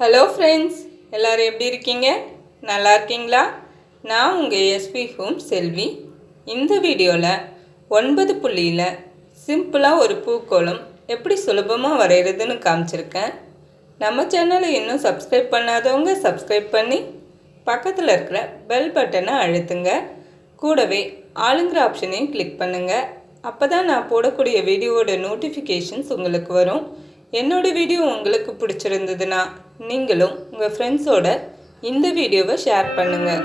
Hello friends, எல்லோரும் எப்படி இருக்கீங்க? நல்லா இருக்கீங்களா? நான் உங்கள் எஸ்பி ஹோம் செல்வி. இந்த வீடியோவில் 9 புள்ளியில் சிம்பிளாக ஒரு பூக்கோளம் எப்படி சுலபமாக வரைகிறதுன்னு காமிச்சிருக்கேன். நம்ம சேனலை இன்னும் சப்ஸ்கிரைப் பண்ணாதவங்க சப்ஸ்கிரைப் பண்ணி பக்கத்தில் இருக்கிற பெல் பட்டனை அழுத்துங்க. கூடவே ஆளுங்கிற ஆப்ஷனையும் கிளிக் பண்ணுங்கள். அப்போ தான் நான் போடக்கூடிய வீடியோவோட நோட்டிஃபிகேஷன்ஸ் உங்களுக்கு வரும். என்னோடய வீடியோ உங்களுக்கு பிடிச்சிருந்ததுன்னா நீங்களும் உங்கள் ஃப்ரெண்ட்ஸோட இந்த வீடியோவை ஷேர் பண்ணுங்கள்.